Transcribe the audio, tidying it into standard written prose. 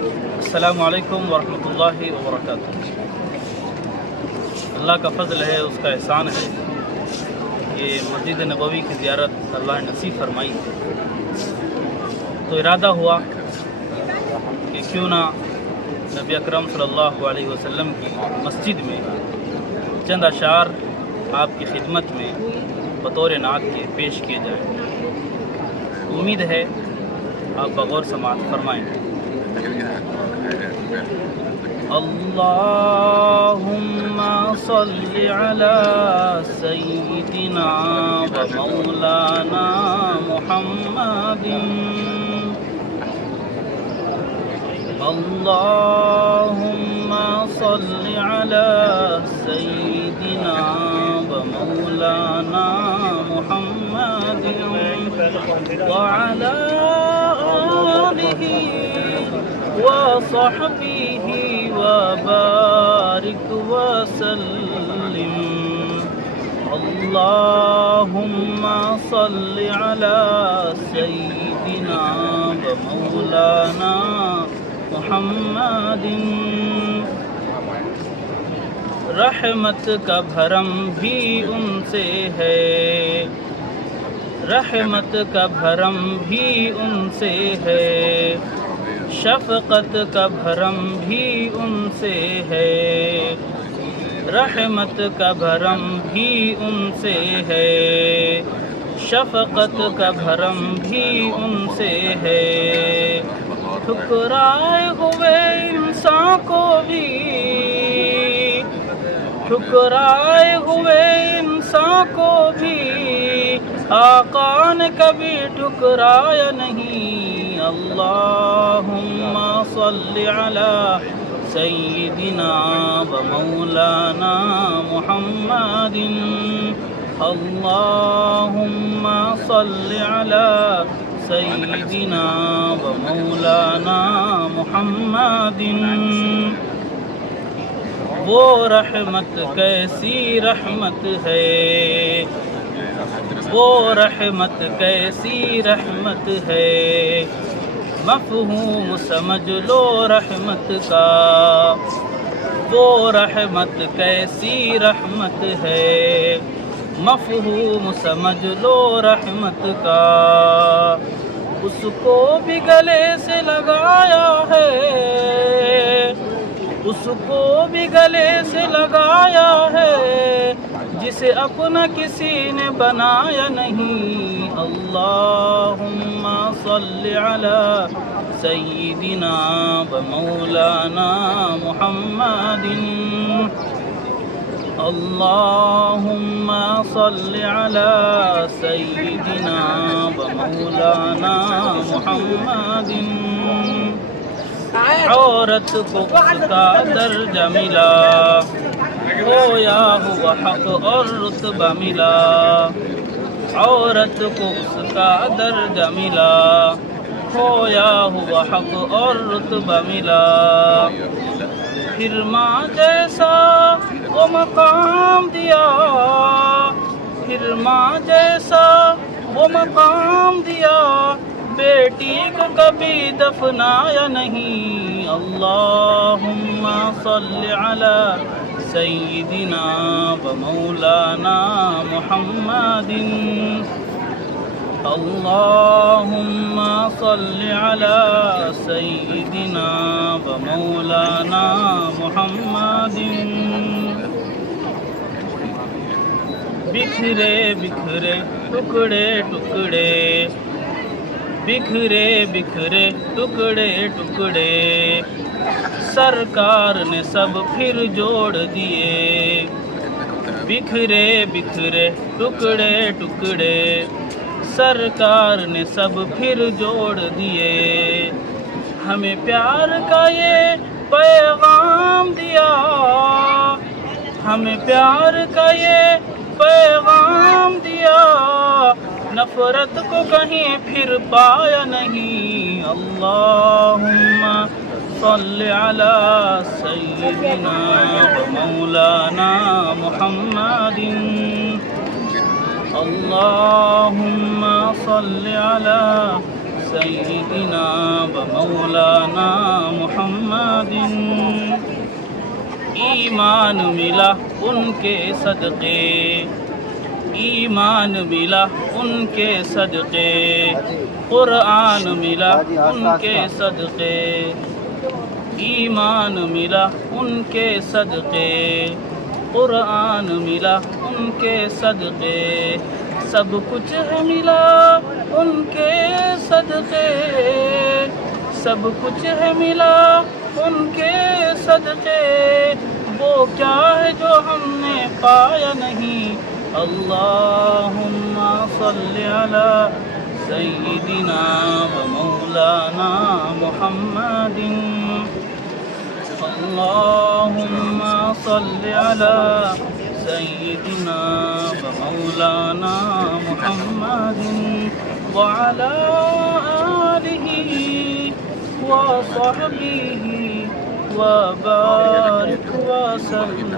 السلام علیکم ورحمۃ اللہ وبرکاتہ۔ اللہ کا فضل ہے، اس کا احسان ہے، یہ مسجد نبوی کی زیارت اللہ نے نصیب فرمائی، تو ارادہ ہوا کہ کیوں نہ نبی اکرم صلی اللہ علیہ وسلم کی مسجد میں چند اشعار آپ کی خدمت میں بطور نعت کے پیش کیے جائیں۔ امید ہے آپ بغور سماعت فرمائیں گے۔ اللہم صل علی سیدنا و مولانا محمد، اللہم صل علی سیدنا و مولانا محمد وعلی آلہ وصحبہ وبارک وسلم۔ اللہم صل علی سیدنا و مولانا محمد۔ رحمت کا بھرم بھی ان سے ہے، رحمت کا بھرم بھی ان سے ہے، شفقت کا بھرم بھی ان سے ہے، رحمت کا بھرم بھی ان سے ہے، شفقت کا بھرم بھی ان سے ہے۔ ٹھکرائے ہوئے انسان کو بھی، ٹھکرائے ہوئے انسان کو بھی آقا نے کبھی ٹھکرایا نہیں۔ اللہم صل علی سیدنا و مولانا محمد، اللہم صل علی سیدنا و مولانا محمد۔ وہ رحمت کیسی رحمت ہے، وہ رحمت کیسی رحمت ہے، مفہوم سمجھ لو رحمت کا، وہ رحمت کیسی رحمت ہے، مفہوم سمجھ لو رحمت کا۔ اس کو بھی گلے سے لگایا ہے، اس کو بھی گلے سے لگایا ہے، جسے اپنا کسی نے بنایا نہیں۔ اللہم صل علی سیدنا و مولانا محمد، اللہم صل علی سیدنا و مولانا محمد۔ عورت کو اس کا درجہ ملا، کھویا ہوا حق اور رتبہ ملا، عورت کو اس کا درجہ ملا، کھویا ہوا حق اور رتبہ ملا۔ پھر ماں جیسا وہ مقام دیا، پھر ماں جیسا وہ مقام دیا، بیٹی کو کبھی دفنایا نہیں۔ اللہم صل علی سیدنا و مولانا محمد، اللہم صل علی سیدنا و مولانا محمد۔ بکھرے بکھرے ٹکڑے ٹکڑے، بکھرے بکھرے ٹکڑے ٹکڑے، سرکار نے سب پھر جوڑ دیے۔ بکھرے بکھرے ٹکڑے ٹکڑے، سرکار نے سب پھر جوڑ دیے۔ ہمیں پیار کا یہ پیغام دیا، ہمیں پیار کا یہ پیغام دیا، نفرت کو کہیں پھر پایا نہیں۔ اللہم صل علی سیدنا و مولانا محمد، اللہم صل علی سیدنا و مولانا محمد ایمان ملا ان کے صدقے ایمان ملا ان کے صدقے قرآن ملا ان کے صدقے ایمان ملا ان کے صدقے قرآن ملا ان کے صدقے سب کچھ ہے ملا ان کے صدقے سب کچھ ہے ملا ان کے صدقے وہ کیا ہے جو ہم نے پایا نہیں اللہم صلی علی سیدنا و مولانا محمد اللہم صلی علی سیدنا و مولانا محمد وعلی آلہ وصحبہ وبارک وسلم.